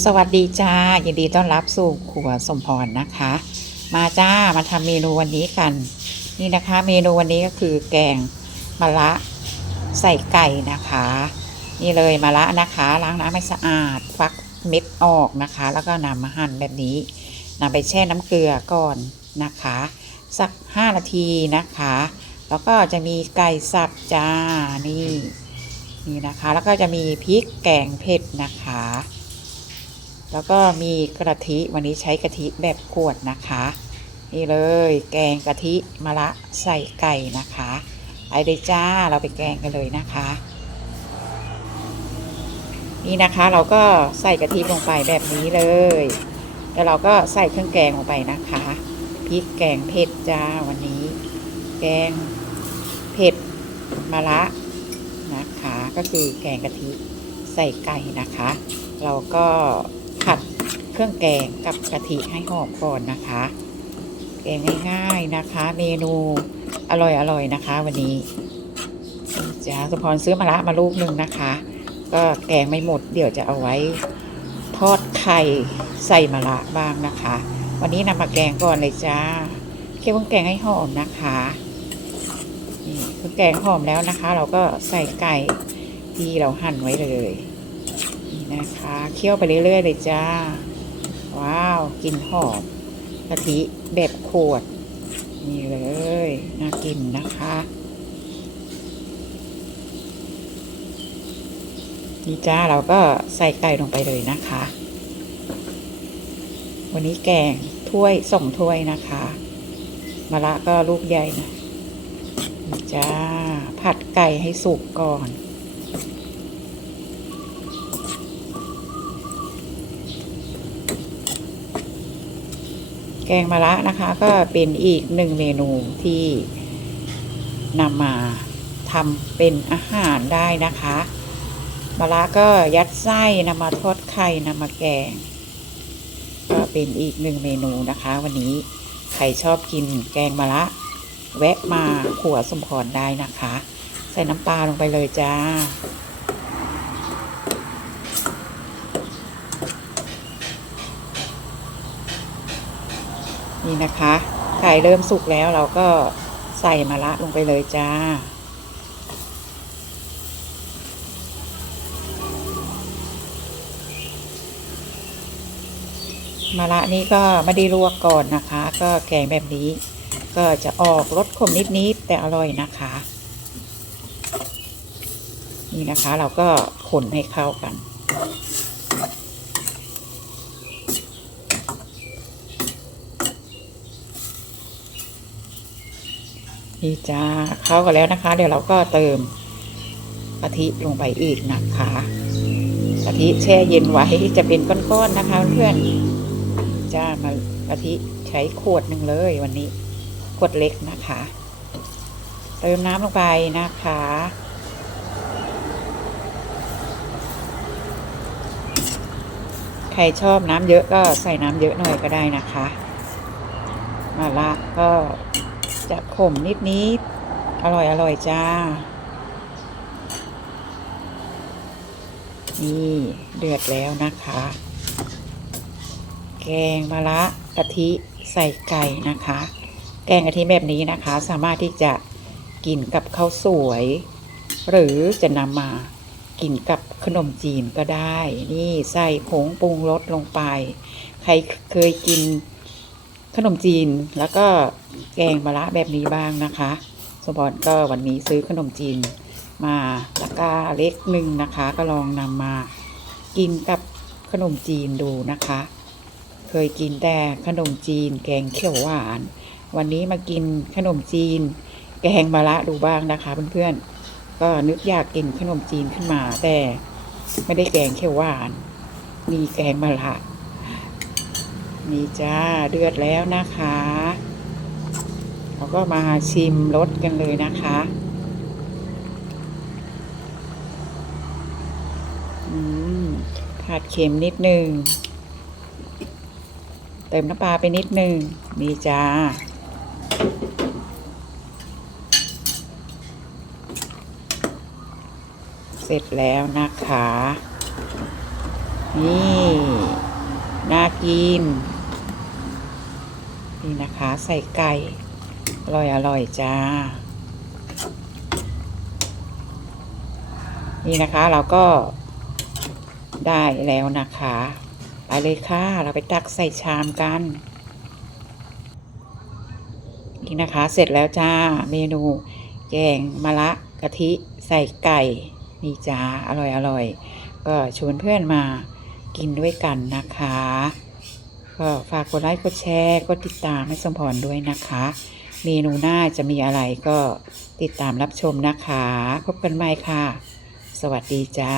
สวัสดีจ้ายินดีต้อนรับสู่ครัวสมพรนะคะ มาจ้ามาทำเมนูวันนี้กัน นี่นะคะ เมนูวันนี้ก็คือแกงมะระใส่ไก่นะคะ นี่เลยมะระนะคะล้างน้ำให้สะอาดฟักเม็ดออกนะคะ แล้วก็นำมาหั่นแบบนี้นำไปแช่น้ำเกลือก่อนนะคะ สัก 5 นาทีนะคะ แล้วก็จะมีไก่สับจ้านี่นี่นะคะ แล้วก็จะมีพริกแกงเผ็ดนะคะ แล้วก็มีกะทิวันนี้ใช้กะทิแบบขวดนะคะ นี่เลยแกงกะทิมะระใส่ไก่นะคะไปเลยจ้าเราไปแกงกันเลยนะคะ นี่นะคะเราก็ใส่กะทิลงไปแบบนี้เลยแล้วเราก็ใส่เครื่องแกงลงไปนะคะพริกแกงเผ็ดจ้าวันนี้ แกงเผ็ดมะระนะคะ ก็คือแกงกะทิใส่ไก่นะคะ เราก็ ผัดเครื่องแกงกับกะทิให้หอมก่อนนะคะ แกงง่ายๆนะคะ เมนูอร่อยๆนะคะ วันนี้จ้าสุพรซื้อมะระมาลูกหนึ่งนะคะ ก็แกงไม่หมดเดี๋ยวจะเอาไว้ทอดไข่ใส่มะระบ้างนะคะ วันนี้นำมาแกงก่อนเลยจ้าเคี่ยวเครื่องแกงให้หอมนะคะนี่แกงหอมแล้วนะคะ เราก็ใส่ไก่ที่เราหั่นไว้เลย นี่นะคะเคี่ยวไปเรื่อยๆเลยจ้า ว้าวกลิ่นหอมกะทิแบบขวด นี่เลยน่ากินนะคะนี่จ้าเราก็ใส่ไก่ลงไปเลยนะคะ วันนี้แกงถ้วยสองถ้วยนะคะมะระก็ลูกใหญ่นะนี่จ้า ผัดไก่ให้สุกก่อน แกงมะระนะคะ ก็เป็นอีกหนึ่งเมนูที่นำมาทำเป็นอาหารได้นะคะมะระก็ยัดไส้นำมาทอดไข่นำมาแกง ก็เป็นอีกหนึ่งเมนูนะคะ วันนี้ใครชอบกินแกงมะระแวะมาขัวสมพรได้นะคะ ใส่น้ำปลาลงไปเลยจ้า นี่นะคะไก่เริ่มสุกแล้วเราก็ใส่มะระลงไปเลยจ้า มะระนี้ก็ไม่ได้ลวกก่อนนะคะ ก็แกงแบบนี้ ก็จะออกรสขมนิดๆแต่อร่อยนะคะ นี่นะคะเราก็คนให้เข้ากัน นี่จ้าเข้ากันแล้วนะคะ เดี๋ยวเราก็เติมกะทิลงไปอีกนะคะกะทิแช่เย็นไว้จะเป็นก้อนๆนะคะ เพื่อนจ้ามากะทิใช้ขวดหนึ่งเลยวันนี้ขวดเล็กนะคะ เติมน้ำลงไปนะคะใครชอบน้ำเยอะก็ใส่น้ำเยอะหน่อยก็ได้นะคะ มาละก็ จะขมนิดนิดอร่อยอร่อยจ้า นี่เดือดแล้วนะคะ แกงมะระกะทิใส่ไก่นะคะ แกงกะทิแบบนี้นะคะ สามารถที่จะกินกับข้าวสวย หรือจะนำมากินกับขนมจีนก็ได้ นี่ใส่ผงปรุงรสลงไป ใครเคยกิน ขนมจีนแล้วก็แกงมะระแบบนี้บ้างนะคะสมบอนก็วันนี้ซื้อขนมจีนมาตะกร้าเล็กหนึ่งนะคะ ก็ลองนำมากินกับขนมจีนดูนะคะ เคยกินแต่ขนมจีน แกงเขียวหวาน วันนี้มากินขนมจีน แกงมะระดูบ้างนะคะเพื่อนๆก็นึกอยากกินขนมจีนขึ้นมาแต่ไม่ได้แกงเขียวหวาน มีแกงมะระ นี่จ้าเดือดแล้วนะคะเราก็มาชิมรสกันเลยนะคะอืมผัดเค็มนิดนึง เติมน้ำปลาไปนิดนึงนี่จ้าเสร็จแล้วนะคะ นี่ น่ากิน นี่นะคะ ใส่ไก่อร่อยอร่อยจ้า นี่นะคะเราก็ได้แล้วนะคะไปเลยค่ะ เราไปตักใส่ชามกัน นี่นะคะ เสร็จแล้วจ้า เมนู แกงมะระกะทิใส่ไก่ นี่จ้า อร่อยอร่อย ก็ชวนเพื่อนมากินด้วยกันนะคะ ก็ฝากกดไลค์กดแชร์กดติดตามให้สมพรด้วยนะคะ เมนูหน้าจะมีอะไรก็ติดตามรับชมนะคะ พบกันใหม่ค่ะ สวัสดีจ้า